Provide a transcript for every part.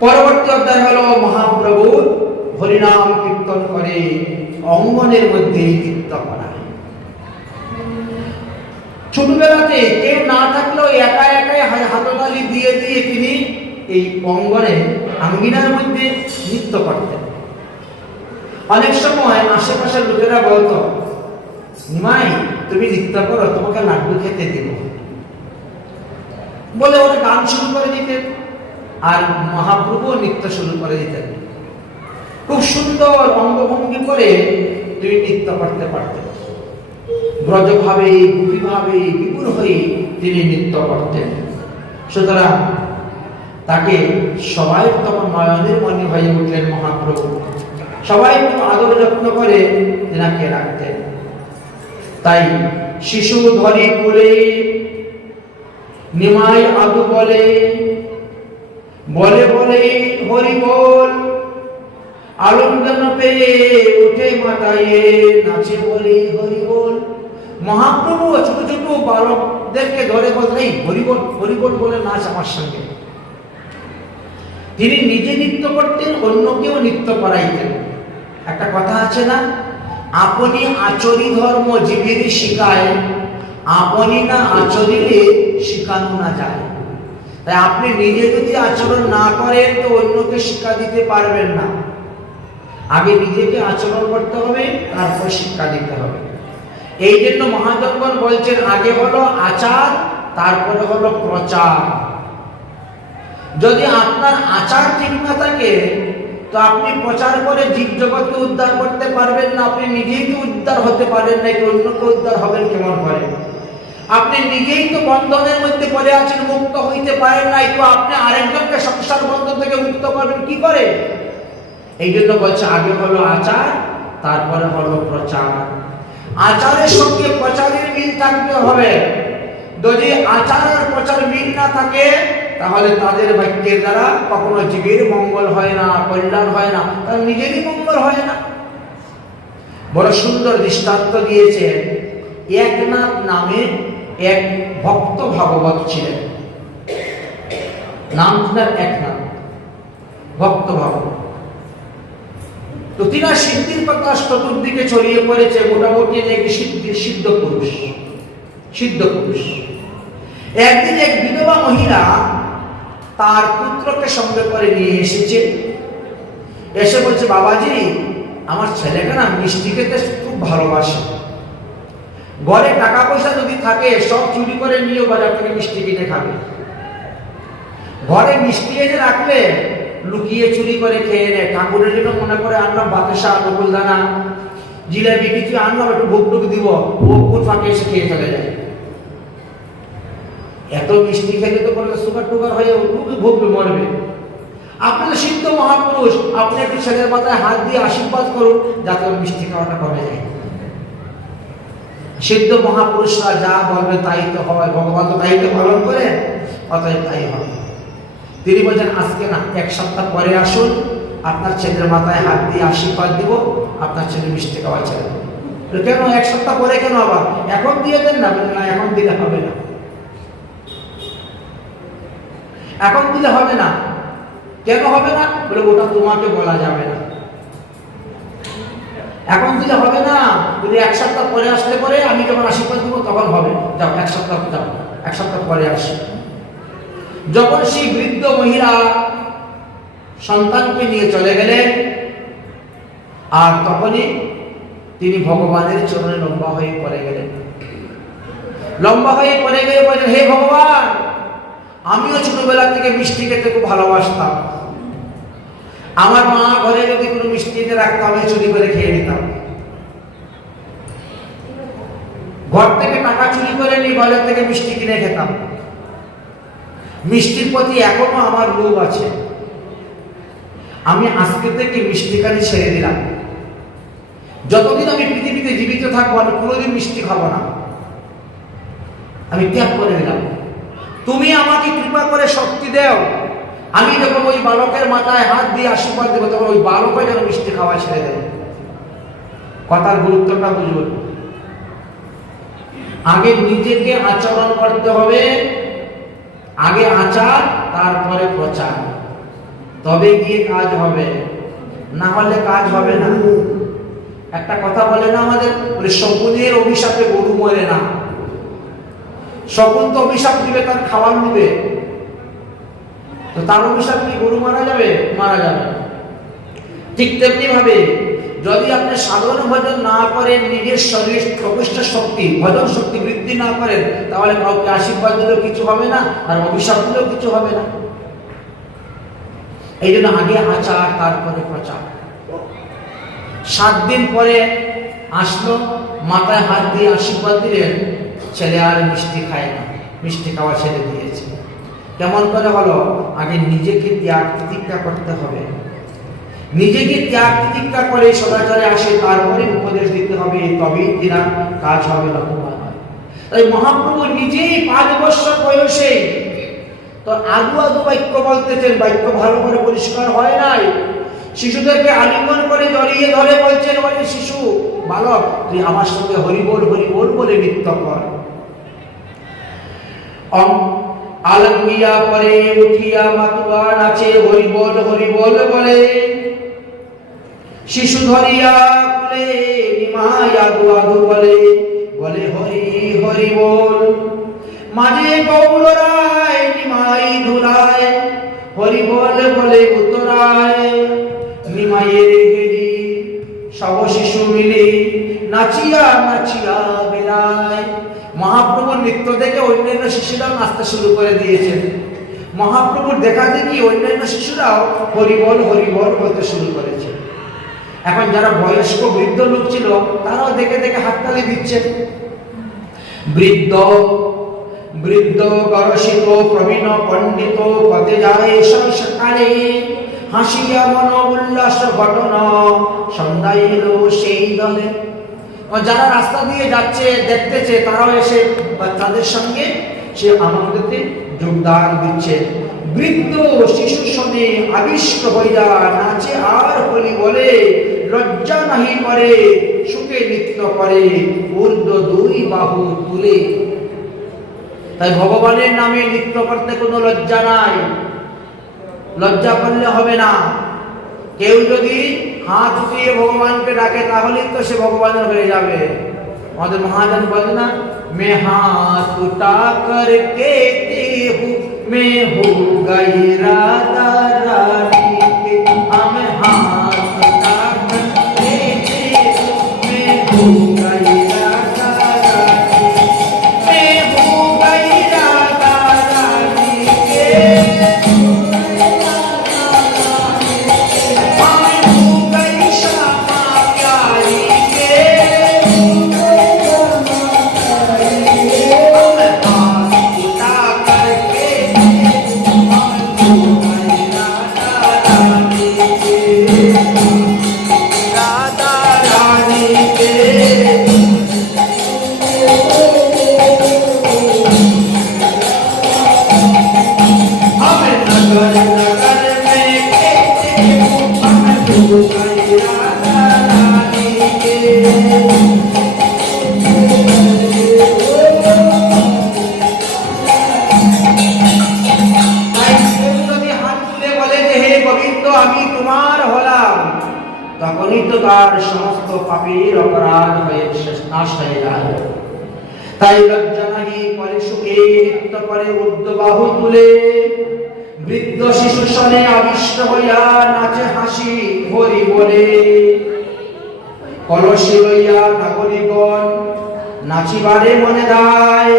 পরবর্তী অধ্যায় হলো মহাপ্রভুর হরিনাম কীর্তন করে অঙ্গনের মধ্যে নৃত্য করা। ছোটবেলাতে কেউ না থাকলেও একা একাই হাততালি দিয়ে দিয়ে তিনি এই অঙ্গনে আঙ্গিনার মধ্যে নৃত্য করতেন। অনেক সময় আশেপাশের লোকেরা বলতো, নিমাই, তুমি নৃত্য করো, তোমাকে লাড্ডু খেতে দেব। বলে ওরা গান শুরু করে দিতেন। আর মহাপ্রভু নৃত্য শুরু করে দিতেন। খুব সুন্দর অঙ্গভঙ্গি করে তুমি নৃত্য করতে পারতেন। ব্রজভাবে, গুপিভাবে, বিপুল হয়ে তিনি নৃত্য করতেন। সুতরাং তাকে সবাই তখন নয়নের মনে হয়ে উঠলেন মহাপ্রভু। সবাই আদর যত্ন করে তেনাকে রাখতেন। তাই শিশু ধরে কোলে, নিমাই আদু বলে বলে বলে হরি বল আলমগন পেয়ে উঠে মাতায়ে নাচে বলে হরি বল মহাপ্রভু ছোট ছোট বালকদেরকে ধরে বললেই হরিবল হরিবল বলে নাচ আমার সঙ্গে। তিনি নিজে নৃত্য করতেন অন্যকেও নৃত্য করাইতেন। একটা কথা আছে না, আপনি আচরি ধর্ম জীবের শিখায় আপনি না আচরিলে শিখানো না যায়। তাই আপনি নিজে যদি আচরণ না করেন তো অন্যকে শিক্ষা দিতে পারবেন না। আগে নিজেকে আচরণ করতে হবে, তারপর শিক্ষা দিতে হবে। এই জন্য মহাজনগণ বলছেন, আগে হলো আচার, তারপরে হলো প্রচার। যদি আপনার আচার ঠিক না থাকে, তো আপনি প্রচার করে জীব জগৎকে উদ্ধার করতে পারবেন না, আপনি নিজেই উদ্ধার হতে পারেন না অন্যকে উদ্ধার হবেন কেমন করে? আপনি নিজেই তো বন্ধনের মধ্যে পড়ে আছেন, মুক্ত হইতে পারেন নাই, তো আপনি আরেকজনকে সংসার বন্ধন থেকে মুক্ত করবেন, কি করে? এই জন্য বলছে, আগে হলো আচার, তারপরে হলো প্রচার। আচারের সঙ্গে প্রচারের মিল থাকতে হবে। যদি আচার আর প্রচার মিল না থাকে, তাহলে তাদের বাক্যের দ্বারা কখনো জীবের মঙ্গল হয় না, কল্যাণ হয় না, তার নিজেরই মঙ্গল হয় না। বড় সুন্দর দৃষ্টান্ত দিয়েছেন, একনাথ নামে এক ভক্ত ভাগবত ছিলেন। নাম ছিলেন একনাথ ভক্ত ভাগবত। তো তিনার সিদ্ধির কথা চতুর্দিকে ছড়িয়ে পড়েছে, মোটামুটি একটি সিদ্ধি সিদ্ধ পুরুষ সিদ্ধ পুরুষ। একদিন এক বিধবা মহিলা তার পুত্রকে সঙ্গে করে নিয়ে এসেছে। এসে বলছে, বাবাজি, আমার ছেলেকে না মিষ্টি খেতে খুব ভালোবাসে। ঘরে টাকা পয়সা যদি থাকে, সব চুরি করে নিয়ে বাজার থেকে মিষ্টি কিনে খাবে। ঘরে মিষ্টি এনে রাখলে লুকিয়ে চুরি করে খেয়ে নেয়। ঠাকুরের জন্য মনে করে আনলাম বাতাসা নকুল দানা জিলাপি কিছু, আনলাম, একটু ভোগ টুক দিব। ও কোন ফাঁকে এসে খেয়ে চলে যায়। এত মিষ্টি খেলে তো বলে সুগার টুগার হয়ে ভুগবে মরবে। আপনি তো সিদ্ধ মহাপুরুষ, আপনি একটু ছেলের মাথায় হাত দিয়ে আশীর্বাদ করুন, যাতে মিষ্টি খাওয়াটা কমে যায়। সিদ্ধ মহাপুরুষরা যা বলবে তাই তো হয়, ভগবান তো তাই তো পালন করেন, অতএব তাই হবে। তিনি বলছেন, আজকে না, এক সপ্তাহ পরে আসুন, আপনার ছেলের মাথায় হাত দিয়ে আশীর্বাদ দিব, আপনার ছেলে মিষ্টি খাওয়া দেবে। কেন, এক সপ্তাহ পরে কেন আবার? এখন দিয়ে দেন না না, এখন দিলে হবে না। এখন দিলে হবে না। কেন হবে না? বলে, ওটা তোমাকে বলা যাবে না। এখন দিলে হবে না। যদি এক সপ্তাহ পরে আসলে পরে আমি যখন আশীর্বাদ দিব তখন হবে। যাও, এক সপ্তাহ যাও। এক সপ্তাহ পরে আসি। যখন সেই বৃদ্ধ মহিলা সন্তানকে নিয়ে চলে গেলেন, আর তখনই তিনি ভগবানের চরণে লম্বা হয়ে পড়ে গেলেন। লম্বা হয়ে পড়ে গিয়ে বলেন হে ভগবান, আমিও ছোটবেলা থেকে মিষ্টি খেতে খুব ভালোবাসতাম। আমার মা ঘরে যদি কোনো মিষ্টি এনে রাখতাম আমি চুরি করে খেয়ে নিতাম। ঘর থেকে টাকা চুরি করে নিয়ে বাজার থেকে মিষ্টি কিনে খেতাম। মিষ্টির প্রতি এখনও আমার লোভ আছে। আমি আজকে থেকে মিষ্টি খানি ছেড়ে দিলাম। যতদিন আমি পৃথিবীতে জীবিত থাকব, আমি কোনোদিন মিষ্টি খাব না। আমি ত্যাগ করে দিলাম। তুমি আমাকে কৃপা করে শক্তি দেও। আমি যখন ওই বালকের মাথায় হাত দিয়ে আশীর্বাদ দেবো, তখন ওই বালকও যেন মিষ্টি খাওয়া ছেড়ে দেয়। কথার গুরুত্বটা বুঝুন আগে নিজেকে আচরণ করতে হবে, আগে আচার, তারপরে প্রচার। তবে গিয়ে কাজ হবে, না হলে কাজ হবে না। একটা কথা বলে না আমাদের শকুনের অভিশাপে গরু মরে না। শকুন তো অভিশাপ দিবে, তার খাবার দিবে। তো তার অভিশাপ কি গরু মারা যাবে? মারা যাবে। ঠিক তেমনি ভাবে যদি আপনি সাধারণ ভজন না করেন, নিজের শরীর প্রকৃষ্ট শক্তি, ভজন শক্তি বৃদ্ধি না করেন, তাহলে কাউকে আশীর্বাদ দিলেও কিছু হবে না, আর অভিশাপ দিলেও কিছু হবে না। এই জন্য আগে আচার, তারপরে প্রচার। সাত দিন পরে আসলো, মাথায় হাত দিয়ে আশীর্বাদ দিলেন, ছেলে আর মিষ্টি খায় না। মিষ্টি খাওয়া ছেড়ে দিয়েছে। কেমন করে হলো? আগে নিজেকে ত্যাগ প্রতিজ্ঞা করতে হবে। নিজেকে ত্যাগ প্রতিজ্ঞা করে সদাচারে আসে, তারপরে উপদেশ দিতে হবে, তবেই তিনা কাজ হবে হয় তাই মহাপ্রভু নিজেই পাঁচ বছর বয়সে তো আদু আদু বাক্য বলতেছেন, বাক্য ভালো করে পরিষ্কার হয় নাই। শিশুদেরকে আলিঙ্গন করে জড়িয়ে ধরে বলছেন বলে শিশু, বালক, তুই আমার সঙ্গে হরিবোল হরিবোল বলে নৃত্য কর। আলঙ্গিয়া পরে উঠিয়া মাতুয়া নাচে হরিবোল হরিবোল বলে। শিশু ধরিয়া কুলে নিমাই আদু আদু বলে। বলে, হরি হরি বল মাঝে গৌর রায় নিমাই ধুলায়। হরি বল বলে উত্তরায় নিমাইয়ের হেরি, সব শিশু মিলে নাচিয়া নাচিয়া বেড়ায়। মহাপ্রভুর নৃত্য দেখে অন্যান্য শিশুরাও নাচতে শুরু করে দিয়েছেন মহাপ্রভুর দেখা দেখি অন্যান্য শিশুরাও হরিবল হরিবল বলতে শুরু করেছে। এখন যারা বয়স্ক বৃদ্ধ লোক ছিল, তারাও দেখে দেখে হাততালি দিচ্ছে। বৃদ্ধ বৃদ্ধ গরসিত প্রবীণ পণ্ডিত, পথে যায় সংস্কারে হাসিয়া মন উল্লাস ঘটনা, সন্ধ্যায় সেই দলে। যারা রাস্তা দিয়ে যাচ্ছে, দেখতেছে, তারাও এসে বাচ্চাদের সঙ্গে সে আমাদেরকে যোগদান দিচ্ছে। বৃদ্ধ শিশু সনে আবিষ্ট হইয়া নাচে আর হলি বলে, লজ্জা নাহি করে, সুখে নৃত্য করে ঊর্ধ্ব দুই বাহু তুলে। তাই ভগবানের নামে নৃত্য করতে কোনো লজ্জা নাই। লজ্জা করলে হবে না। কেউ যদি হাত উঠিয়ে ভগবানকে ডাকে, তাহলেই তো সে ভগবানের হয়ে যাবে। আমাদের মহাজন বলে না, মে হাত উঠা করকে দেহু মে হো গই রাধা তাই লজ্জা নাহি করে সুখে নৃত্য করে ঊর্ধ্ব তুলে বৃদ্ধ শিশু সনে আবিষ্ট হইয়া নাচে হাসি হরি বলে। কলসি লইয়া নাগরিকগণ নাচিবারে মনে যায়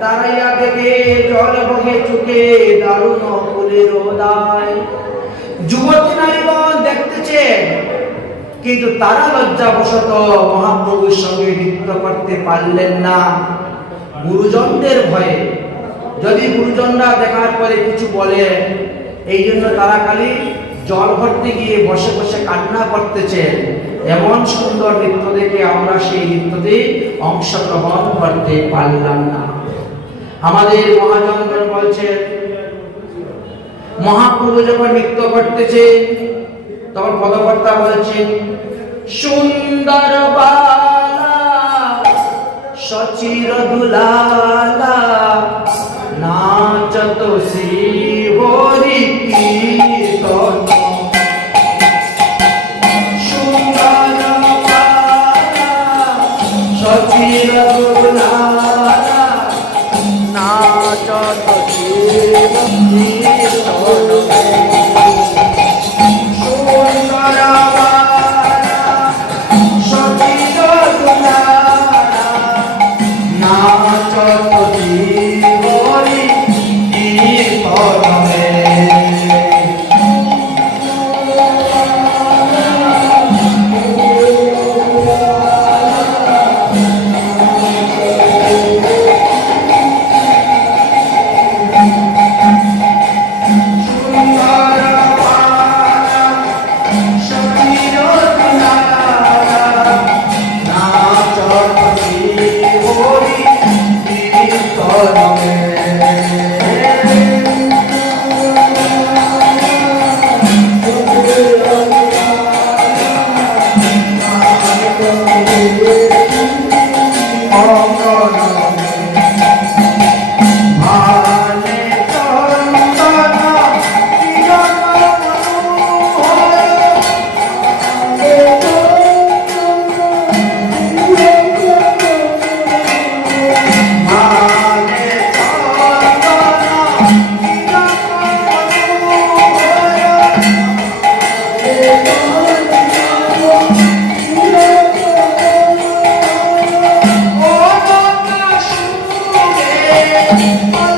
দাঁড়াইয়া দেখে জল বহে চুকে দারুণ ফুলের দায় যুবতী নারীগণ দেখতেছেন কিন্তু তারা লজ্জাবশত মহাপ্রভুর সঙ্গে নৃত্য করতে পারলেন না। গুরুজনদের ভয়ে। যদি গুরুজনরা দেখার পরে কিছু বলে, এই জন্য তারা খালি জল ভরতে গিয়ে বসে বসে কান্না করতেছে। এমন সুন্দর নৃত্য দেখে আমরা সেই নৃত্যতে অংশগ্রহণ করতে পারলাম না। আমাদের মহাজনগণ বলছেন মহাপ্রভু যখন নৃত্য করতেছে তখন পদকর্তা বলছেন সুন্দর বালা সচির দুলালা অঙ্গন শুনে মনকুনাবে